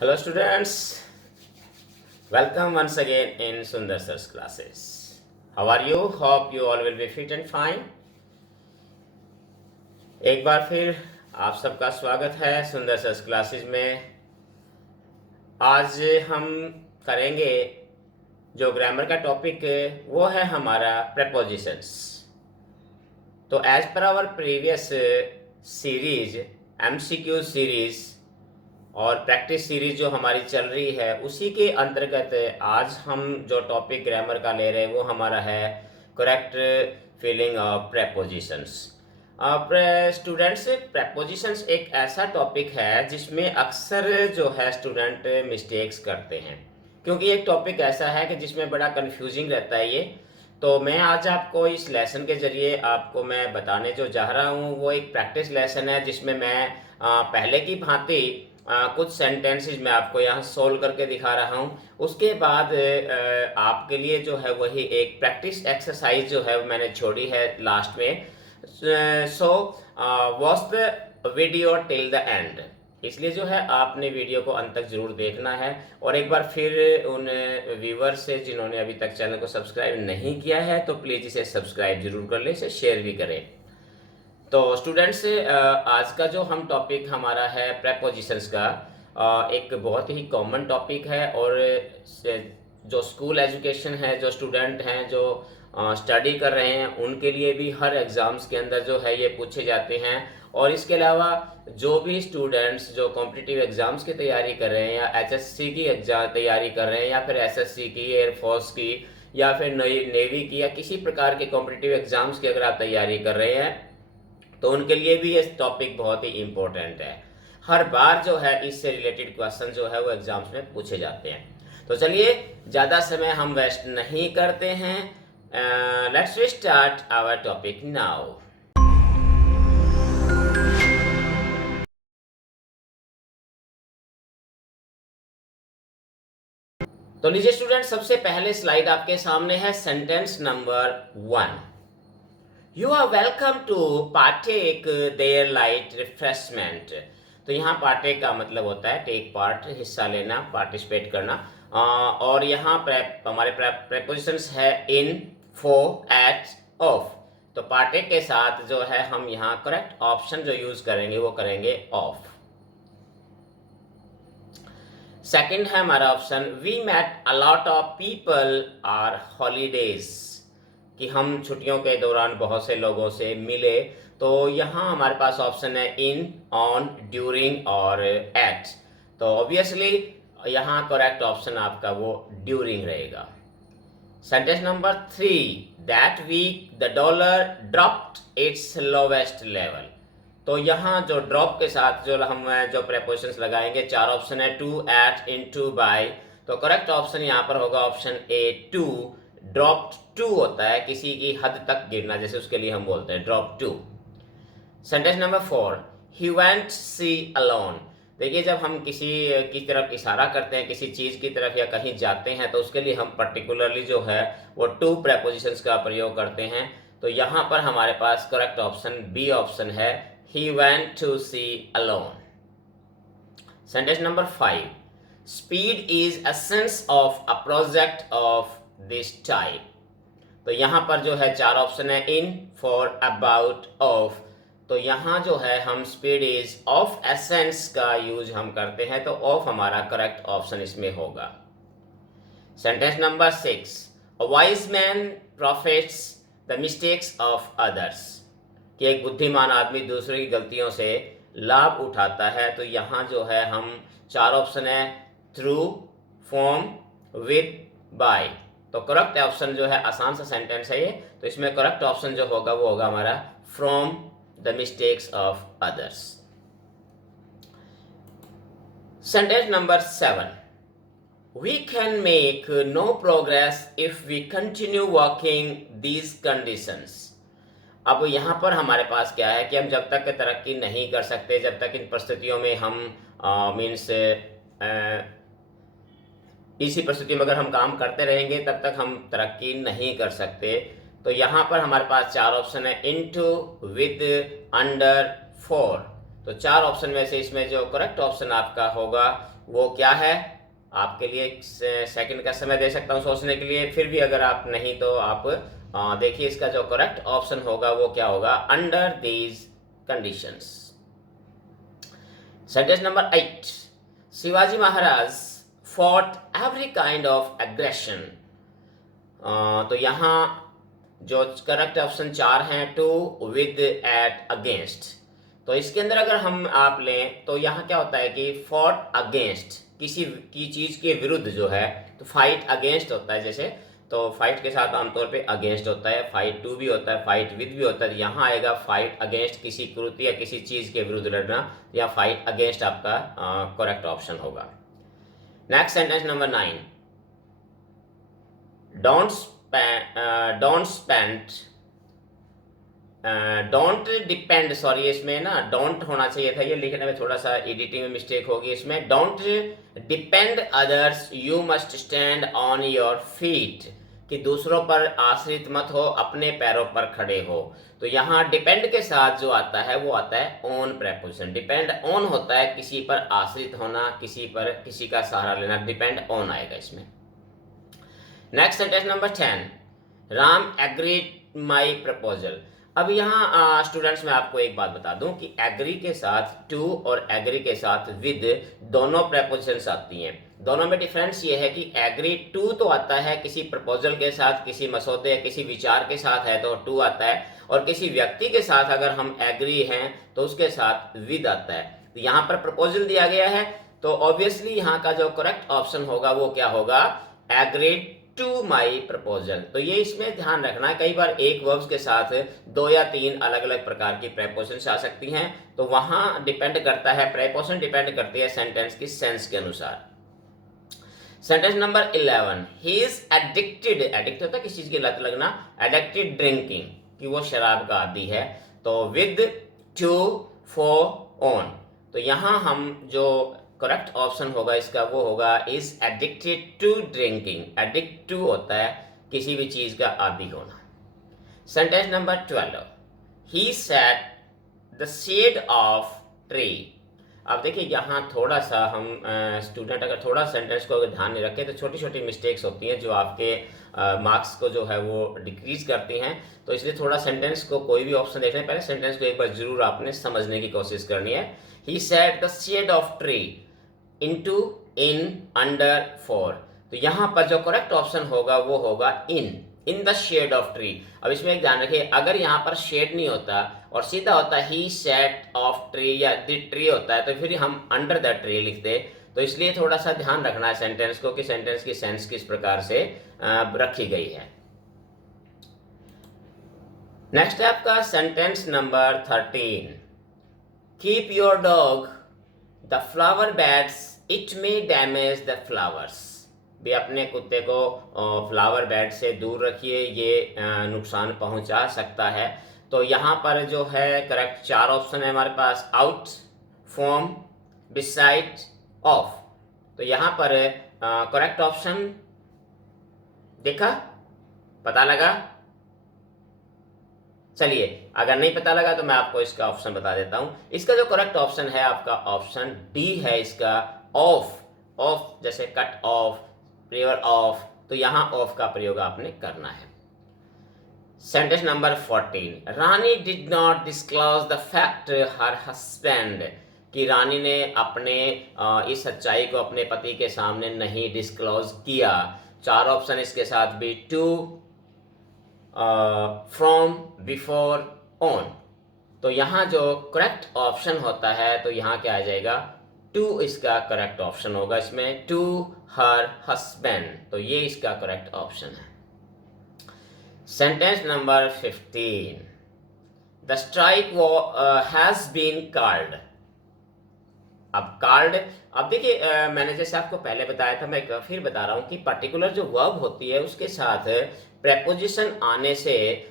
Hello students, welcome once again in Sundar Sir's classes. How are you? Hope you all will be fit and fine. एक बार फिर आप सबका स्वागत है सुंदर सर्स क्लासेस में। आज हम करेंगे जो ग्रामर का टॉपिक वो है हमारा प्रेपोजिशंस। तो as per our previous series MCQ series और प्रैक्टिस सीरीज जो हमारी चल रही है उसी के अंतर्गत आज हम जो टॉपिक ग्रामर का ले रहे हैं वो हमारा है correct feeling of prepositions. Students, prepositions एक ऐसा टॉपिक है जिसमें अक्सर जो है स्टूडेंट मिस्टेक्स करते हैं, क्योंकि एक टॉपिक ऐसा है कि जिसमें बड़ा कंफ्यूजिंग रहता है ये। तो मैं आज आपको इस लेसन के ज़रिए आपको मैं बताने जो जा रहा हूँ वो एक प्रैक्टिस लेसन है, जिसमें मैं पहले की भांति कुछ सेंटेंसेस मैं आपको यहाँ सोल्व करके दिखा रहा हूँ। उसके बाद आपके लिए जो है वही एक प्रैक्टिस एक्सरसाइज जो है मैंने छोड़ी है लास्ट में। So watch the video till the end, इसलिए जो है आपने वीडियो को अंत तक जरूर देखना है। और एक बार फिर उन व्यूवर्स से जिन्होंने अभी तक चैनल को सब्सक्राइब नहीं किया है तो प्लीज़ इसे सब्सक्राइब जरूर कर लें, इसे शेयर भी करें। तो स्टूडेंट्स, आज का जो हम टॉपिक हमारा है प्रेपोजिशंस का, एक बहुत ही कॉमन टॉपिक है और जो स्कूल एजुकेशन है, जो स्टूडेंट हैं जो स्टडी कर रहे हैं उनके लिए भी हर एग्ज़ाम्स के अंदर जो है ये पूछे जाते हैं। और इसके अलावा जो भी स्टूडेंट्स जो कॉम्पिटिटिव एग्ज़ाम्स की तैयारी कर रहे हैं या एचएससी की एग्ज़ाम तैयारी कर रहे हैं या फिर एसएससी की, एयरफोर्स की या फिर नेवी की या किसी प्रकार के कॉम्पिटिटिव एग्ज़ाम्स की अगर आप तैयारी कर रहे हैं तो उनके लिए भी ये टॉपिक बहुत ही इम्पोर्टेंट है। हर बार जो है इससे रिलेटेड क्वेश्चन जो है वो एग्जाम्स में पूछे जाते हैं। तो चलिए ज़्यादा समय हम वेस्ट नहीं करते हैं, let's start our topic now. तो लीजिए स्टूडेंट, सबसे पहले स्लाइड आपके सामने है sentence number 1। You are welcome to partake their light refreshment। तो यहाँ पार्टेक का मतलब होता है टेक पार्ट, हिस्सा लेना, पार्टिसिपेट करना। और यहाँ हमारे प्रेपोजिशंस है इन, फॉर, एट, ऑफ। तो पार्टेक के साथ जो है हम यहाँ करेक्ट ऑप्शन जो यूज करेंगे वो करेंगे ऑफ। सेकंड है हमारा option we met a lot of people are holidays, कि हम छुट्टियों के दौरान बहुत से लोगों से मिले। तो यहाँ हमारे पास ऑप्शन है इन, ऑन, ड्यूरिंग और एट। तो ऑब्वियसली यहाँ करेक्ट ऑप्शन आपका वो ड्यूरिंग रहेगा। Sentence number 3, that week the dollar dropped its lowest level. तो यहाँ जो ड्रॉप के साथ जो हम जो प्रेपोजिशंस लगाएंगे, चार ऑप्शन है to, at, in, to, by. तो करेक्ट ऑप्शन यहाँ पर होगा option A, to. Drop to होता है किसी की हद तक गिरना, जैसे उसके लिए हम बोलते हैं drop to. Sentence number 4, he went sea alone. देखिए, जब हम किसी की तरफ इशारा करते हैं, किसी चीज़ की तरफ या कहीं जाते हैं, तो उसके लिए हम पर्टिकुलरली जो है वो टू प्रेपोजिशंस का प्रयोग करते हैं। तो यहाँ पर हमारे पास करेक्ट ऑप्शन बी ऑप्शन है, he went to sea alone. Sentence number 5, speed is essence of a project of this type. तो यहाँ पर जो है चार ऑप्शन है इन, फॉर, अबाउट, ऑफ। तो यहाँ जो है हम स्पीड इज ऑफ एसेंस का यूज हम करते हैं, तो ऑफ हमारा करेक्ट ऑप्शन इसमें होगा। Sentence number 6, a wise man profits the mistakes of others, कि एक बुद्धिमान आदमी दूसरे की गलतियों से लाभ उठाता है। तो यहाँ जो है हम चार ऑप्शन है थ्रू, फ्रॉम, विद, बाय। तो करेक्ट ऑप्शन जो है, आसान सा सेंटेंस है ये, तो इसमें करेक्ट ऑप्शन जो होगा वो होगा हमारा from the mistakes of others. Sentence number 7, we can make no progress if we continue working these conditions. अब यहाँ पर हमारे पास क्या है कि हम जब तक तरक्की नहीं कर सकते, जब तक इन परिस्थितियों में हम मीन्स इसी परिस्थिति में अगर हम काम करते रहेंगे तब तक हम तरक्की नहीं कर सकते। तो यहाँ पर हमारे पास चार ऑप्शन है इनटू, विद, अंडर, फॉर। तो चार ऑप्शन में से इसमें जो करेक्ट ऑप्शन आपका होगा वो क्या है, आपके लिए एक सेकंड का समय दे सकता हूँ सोचने के लिए, फिर भी अगर आप नहीं तो आप देखिए इसका जो करेक्ट ऑप्शन होगा वो क्या होगा, under these conditions. Sentence number 8, Shivaji Maharaj fought every kind of aggression. तो यहाँ जो करेक्ट ऑप्शन 4 हैं, टू, विद, एट, अगेंस्ट। तो इसके अंदर अगर हम आप लें तो यहाँ क्या होता है कि फॉट अगेंस्ट, किसी की चीज के विरुद्ध जो है, तो फाइट अगेंस्ट होता है जैसे, तो फाइट के साथ आमतौर पे अगेंस्ट होता है, फाइट टू भी होता है, फाइट विद भी होता है। यहाँ आएगा फाइट अगेंस्ट, किसी कृति या किसी चीज के विरुद्ध लड़ना, या फाइट अगेंस्ट आपका करेक्ट ऑप्शन होगा। Next sentence number 9, don't depend, sorry इसमें ना डोंट होना चाहिए था, ये लिखने में थोड़ा सा एडिटिंग में मिस्टेक होगी इसमें। Don't depend others, you must stand on your feet, कि दूसरों पर आश्रित मत हो, अपने पैरों पर खड़े हो। तो यहाँ डिपेंड के साथ जो आता है वो आता है ऑन प्रेपोजिशन। डिपेंड ऑन होता है किसी पर आश्रित होना, किसी पर किसी का सहारा लेना, डिपेंड ऑन आएगा इसमें। Next sentence number 10, Ram agreed माई प्रपोजल। अब यहाँ स्टूडेंट्स मैं आपको एक बात बता दूं कि एग्री के साथ टू और एग्री के साथ विद दोनों प्रपोजिशंस आती हैं। दोनों में डिफरेंस ये है कि एग्री टू तो आता है किसी प्रपोजल के साथ, किसी मसौदे, किसी विचार के साथ है तो टू आता है, और किसी व्यक्ति के साथ अगर हम एग्री हैं तो उसके साथ विद आता है। तो यहाँ पर प्रपोजल दिया गया है तो ऑब्वियसली यहाँ का जो करेक्ट ऑप्शन होगा वो क्या होगा, एग्रीड टू माई प्रपोजल। तो ये इसमें ध्यान रखना है, कई बार एक वर्ब्स के साथ 2 या 3 अलग अलग प्रकार की प्रेपोजिशंस आ सकती हैं, तो वहां डिपेंड करता है, प्रेपोजिशन डिपेंड करती है सेंटेंस की सेंस के अनुसार। Sentence number 11, he is addicted, addict होता है किसी चीज की लत लगना, एडिक्टेड ड्रिंकिंग, कि वो शराब का आदी है। तो विद, टू, फॉर, ऑन। तो यहां हम जो करेक्ट ऑप्शन होगा इसका वो होगा is addicted to drinking. Addict to होता है किसी भी चीज का आदी होना। Sentence number 12, he sat the shade of tree. अब देखिए यहाँ थोड़ा सा हम स्टूडेंट अगर थोड़ा सेंटेंस को अगर ध्यान नहीं रखें तो छोटी छोटी मिस्टेक्स होती हैं जो आपके मार्क्स को जो है वो डिक्रीज करती हैं। तो इसलिए थोड़ा सेंटेंस को, कोई भी ऑप्शन देखने पहले सेंटेंस को एक बार जरूर आपने समझने की कोशिश करनी है। He sat the shade of tree into, in, under, for. तो यहाँ पर जो करेक्ट ऑप्शन होगा वो होगा in the shade of tree. अब इसमें एक ध्यान रखिए, अगर यहाँ पर शेड नहीं होता और सीधा होता ही सेट ऑफ ट्री या द ट्री होता है तो फिर हम अंडर द ट्री लिखते। तो इसलिए थोड़ा सा ध्यान रखना है सेंटेंस को कि सेंटेंस की सेंस किस प्रकार से रखी गई है। नेक्स्ट है आपका sentence number 13, keep your dog the flower beds, it may damage the flowers. भी अपने कुत्ते को फ्लावर बेड से दूर रखिए, ये नुकसान पहुंचा सकता है। तो यहाँ पर जो है करेक्ट 4 ऑप्शन है हमारे पास, आउट, फ्रॉम, बिसाइड, ऑफ। तो यहाँ पर करेक्ट ऑप्शन देखा, पता लगा? चलिए अगर नहीं पता लगा तो मैं आपको इसका ऑप्शन बता देता हूं। इसका जो करेक्ट ऑप्शन है आपका ऑप्शन डी है इसका, ऑफ। ऑफ जैसे कट ऑफ, प्रेयर ऑफ, तो यहां ऑफ का प्रयोग आपने करना है। Sentence number 14, Rani did not disclose the fact her husband. कि रानी ने अपने इस सच्चाई को अपने पति के सामने नहीं डिस्क्लोज किया। 4 ऑप्शन इसके साथ भी, टू, फ्रॉम, बिफोर, ऑन। तो यहाँ जो करेक्ट ऑप्शन होता है तो यहाँ क्या आ जाएगा, टू इसका करेक्ट ऑप्शन होगा इसमें, टू हर हस्बैंड। तो ये इसका करेक्ट ऑप्शन है। Sentence number 15, the strike has been called. अब कॉल्ड, अब देखिए मैंने जैसे आपको पहले बताया था, मैं फिर बता रहा हूँ कि पर्टिकुलर जो वर्ब होती है उसके साथ प्रेपोजिशन आने से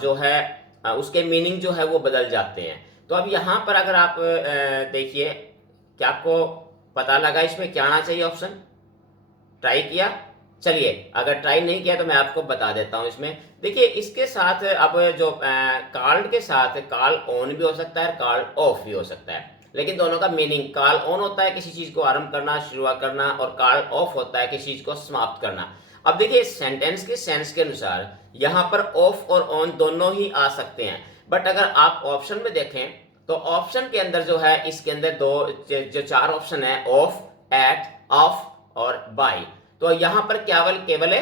जो है उसके मीनिंग जो है वो बदल जाते हैं। तो अब यहाँ पर अगर आप देखिए, क्या आपको पता लगा इसमें क्या आना चाहिए ऑप्शन? ट्राई किया? चलिए अगर ट्राई नहीं किया तो मैं आपको बता देता हूँ। इसमें देखिए इसके साथ अब जो कॉल्ड के साथ कॉल ऑन भी हो सकता है, कॉल ऑफ भी हो सकता है। लेकिन दोनों का मीनिंग, कॉल ऑन होता है किसी चीज को आरंभ करना, शुरुआत करना, और कॉल ऑफ होता है किसी चीज को समाप्त करना। अब देखिए सेंटेंस के सेंस के अनुसार यहाँ पर ऑफ और ऑन दोनों ही आ सकते हैं, बट अगर आप ऑप्शन में देखें तो ऑप्शन के अंदर जो है, इसके अंदर दो जो चार ऑप्शन है, ऑफ, एट, ऑफ और बाय, तो यहाँ पर केवल केवल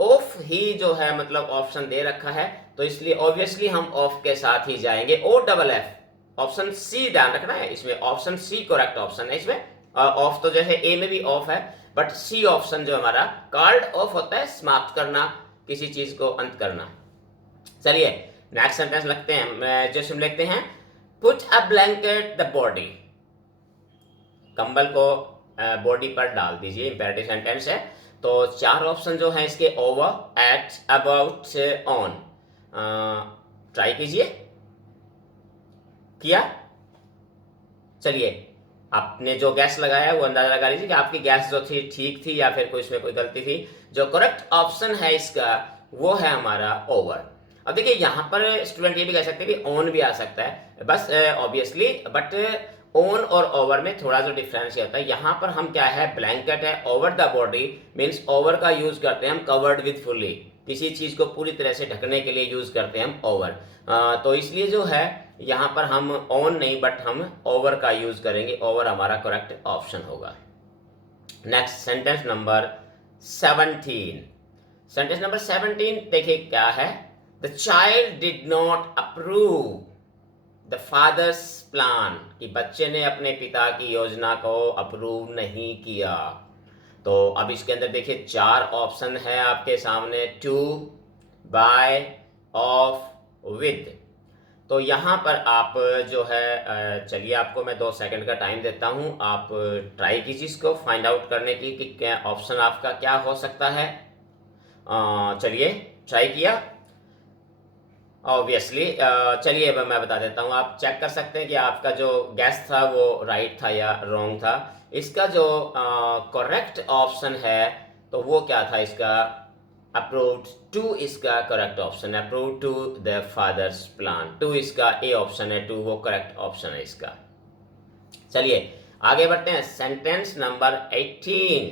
ऑफ ही जो है मतलब ऑप्शन दे रखा है, तो इसलिए ऑब्वियसली हम ऑफ के साथ ही जाएंगे। O double F, option C ध्यान रखना है, इसमें ऑप्शन सी करेक्ट ऑप्शन है। इसमें ऑफ तो जैसे ए में भी ऑफ है, बट सी ऑप्शन जो हमारा कॉल्ड ऑफ होता है समाप्त करना, किसी चीज को अंत करना। चलिए नेक्स्ट सेंटेंस लिखते हैं, जैसे हम लिखते हैं put a blanket the body, कंबल को बॉडी पर डाल दीजिए, इंपेरेटिव सेंटेंस है। तो चार ऑप्शन जो है इसके, over, at, about, on, try कीजिए। किया? चलिए आपने जो गैस लगाया वो अंदाजा लगा लीजिए कि आपकी गैस जो थी ठीक थी या फिर कोई इसमें कोई गलती थी। जो करेक्ट ऑप्शन है इसका वो है हमारा ओवर। अब देखिए यहाँ पर स्टूडेंट ये भी कह सकते हैं कि ऑन भी आ सकता है, बस ऑब्वियसली, बट ऑन और ओवर में थोड़ा जो डिफरेंस होता है। यहाँ पर हम क्या है, ब्लैंकेट है, over the body means over का यूज करते हैं हम कवर्ड विद फुल्ली, किसी चीज को पूरी तरह से ढकने के लिए यूज करते हैं हम ओवर। तो इसलिए जो है यहाँ पर हम ऑन नहीं बट हम ओवर का यूज करेंगे, ओवर हमारा करेक्ट ऑप्शन होगा। Next sentence number 17। Sentence number 17 देखिए क्या है, the child did not approve the father's plan, कि बच्चे ने अपने पिता की योजना को अप्रूव नहीं किया। तो अब इसके अंदर देखिए चार ऑप्शन है आपके सामने, टू, बाय, ऑफ, विद। तो यहाँ पर आप जो है, चलिए आपको मैं 2 सेकंड का टाइम देता हूँ, आप ट्राई कीजिए इसको फाइंड आउट करने की कि क्या ऑप्शन आपका क्या हो सकता है। चलिए ट्राई किया ऑब्वियसली। चलिए मैं बता देता हूँ, आप चेक कर सकते हैं कि आपका जो गैस था वो राइट था या रॉन्ग था। इसका जो करेक्ट ऑप्शन है तो वो क्या था इसका, अप्रूव्ड टू इसका करेक्ट ऑप्शन है, approve to the father's plan, टू इसका ए ऑप्शन है, टू वो करेक्ट ऑप्शन है इसका। चलिए आगे बढ़ते हैं, sentence number 18।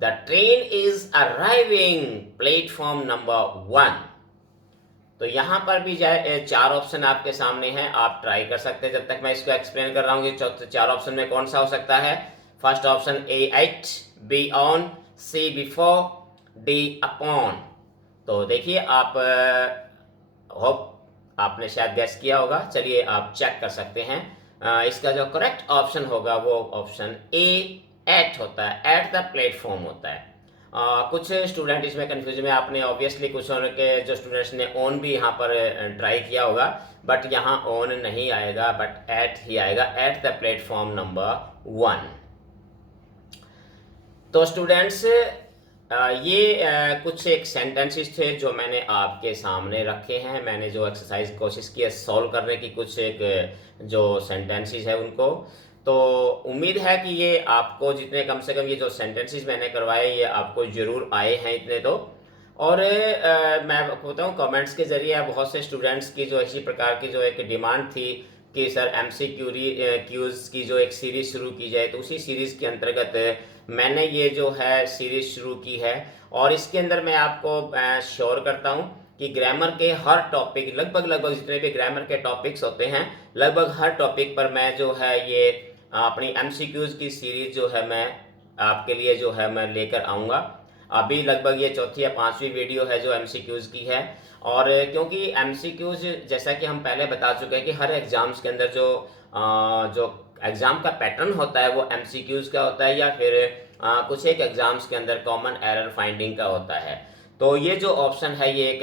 The train is arriving platform number 1। तो यहाँ पर भी चार ऑप्शन आपके सामने हैं, आप ट्राई कर सकते हैं जब तक मैं इसको एक्सप्लेन कर रहा हूँ कि चार ऑप्शन में कौन सा हो सकता है। First option A at, B on, C before, D upon. तो देखिए आप होप आपने शायद गैस किया होगा, चलिए आप चेक कर सकते हैं। इसका जो करेक्ट ऑप्शन होगा वो ऑप्शन ए एट होता है, एट द प्लेटफॉर्म होता है। कुछ स्टूडेंट इसमें कंफ्यूज में, आपने ऑब्वियसली कुछ के जो स्टूडेंट्स ने ऑन भी यहाँ पर ट्राई किया होगा, बट यहाँ ऑन नहीं आएगा बट एट ही आएगा, एट द प्लेटफॉर्म नंबर 1। तो स्टूडेंट्स ये कुछ एक सेंटेंसेस थे जो मैंने आपके सामने रखे हैं, मैंने जो एक्सरसाइज कोशिश की है सॉल्व करने की, कुछ एक जो सेंटेंसेस है उनको। तो उम्मीद है कि ये आपको जितने कम से कम ये जो सेंटेंसेस मैंने करवाए ये आपको जरूर आए हैं इतने तो। और मैं बताता हूँ कमेंट्स के जरिए बहुत से स्टूडेंट्स की जो इसी प्रकार की जो एक डिमांड थी कि सर क्यूज़ की जो एक सीरीज़ शुरू की जाए, तो उसी सीरीज़ के अंतर्गत मैंने ये जो है सीरीज़ शुरू की है। और इसके अंदर मैं आपको श्योर करता हूँ कि ग्रामर के हर टॉपिक, लगभग जितने भी ग्रामर के टॉपिक्स होते हैं, लगभग हर टॉपिक पर मैं जो है ये अपनी एमसीक्यूज़ की सीरीज़ जो है मैं आपके लिए जो है मैं लेकर आऊँगा। अभी लगभग ये चौथी या पांचवी वीडियो है जो एमसीक्यूज़ की है। और क्योंकि एमसीक्यूज़ जैसा कि हम पहले बता चुके हैं कि हर एग्ज़ाम्स के अंदर जो एग्ज़ाम का पैटर्न होता है वो एमसीक्यूज़ का होता है, या फिर कुछ एक एग्ज़ाम्स के अंदर कॉमन एरर फाइंडिंग का होता है। तो ये जो ऑप्शन है ये एक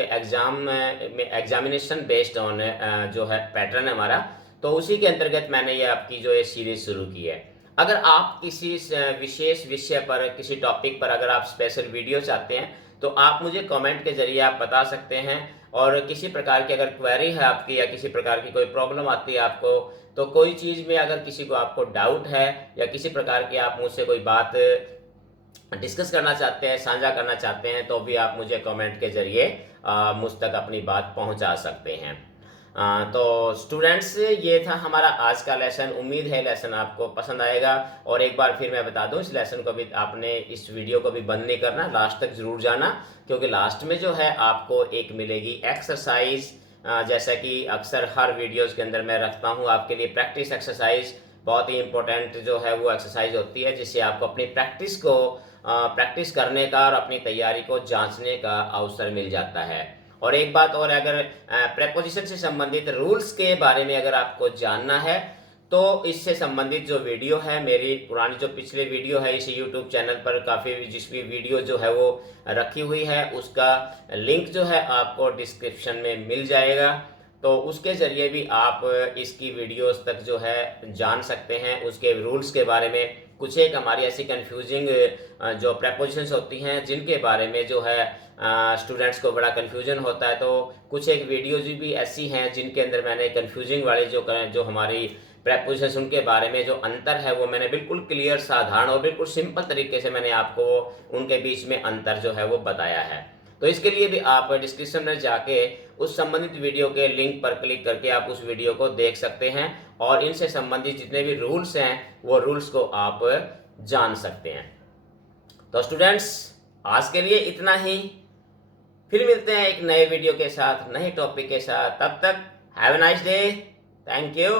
एग्जामिनेशन बेस्ड ऑन जो है पैटर्न है हमारा, तो उसी के अंतर्गत मैंने ये आपकी जो ये सीरीज शुरू की है। अगर आप किसी विशेष विषय पर, किसी टॉपिक पर अगर आप स्पेशल वीडियो चाहते हैं तो आप मुझे कमेंट के जरिए आप बता सकते हैं। और किसी प्रकार की अगर क्वेरी है आपकी या किसी प्रकार की कोई प्रॉब्लम आती है आपको, तो कोई चीज़ में अगर किसी को आपको डाउट है या किसी प्रकार की आप मुझसे कोई बात डिस्कस करना चाहते हैं, साझा करना चाहते हैं, तो भी आप मुझे कमेंट के जरिए मुझ तक अपनी बात पहुंचा सकते हैं। तो स्टूडेंट्स, ये था हमारा आज का लेसन। उम्मीद है लेसन आपको पसंद आएगा। और एक बार फिर मैं बता दूं, इस लेसन को भी आपने, इस वीडियो को भी बंद नहीं करना, लास्ट तक ज़रूर जाना, क्योंकि लास्ट में जो है आपको एक मिलेगी एक्सरसाइज। जैसा कि अक्सर हर वीडियोस के अंदर मैं रखता हूं आपके लिए प्रैक्टिस एक्सरसाइज। बहुत ही इंपॉर्टेंट जो है वो एक्सरसाइज होती है, जिससे आपको अपनी प्रैक्टिस को प्रैक्टिस करने का और अपनी तैयारी को जांचने का अवसर मिल जाता है। और एक बात और, अगर प्रेपोजिशन से संबंधित रूल्स के बारे में अगर आपको जानना है, तो इससे संबंधित जो वीडियो है, मेरी पुरानी जो पिछले वीडियो है इस यूट्यूब चैनल पर काफ़ी, जिस भी वीडियो जो है वो रखी हुई है, उसका लिंक जो है आपको डिस्क्रिप्शन में मिल जाएगा। तो उसके ज़रिए भी आप इसकी वीडियोस तक जो है जान सकते हैं, उसके रूल्स के बारे में। कुछ एक हमारी ऐसी कन्फ्यूजिंग जो प्रेपोजिशंस होती हैं, जिनके बारे में जो है स्टूडेंट्स को बड़ा कन्फ्यूजन होता है, तो कुछ एक वीडियोज भी ऐसी हैं जिनके अंदर मैंने कन्फ्यूजिंग वाले जो हमारी प्रेपोजिशंस, उनके बारे में जो अंतर है वो मैंने बिल्कुल क्लियर, साधारण और बिल्कुल सिंपल तरीके से मैंने आपको उनके बीच में अंतर जो है वो बताया है। तो इसके लिए भी आप डिस्क्रिप्शन में जाके उस संबंधित वीडियो के लिंक पर क्लिक करके आप उस वीडियो को देख सकते हैं, और इनसे संबंधित जितने भी रूल्स हैं वो रूल्स को आप जान सकते हैं। तो स्टूडेंट्स, आज के लिए इतना ही। फिर मिलते हैं एक नए वीडियो के साथ, नए टॉपिक के साथ। तब तक have a nice day. Thank you.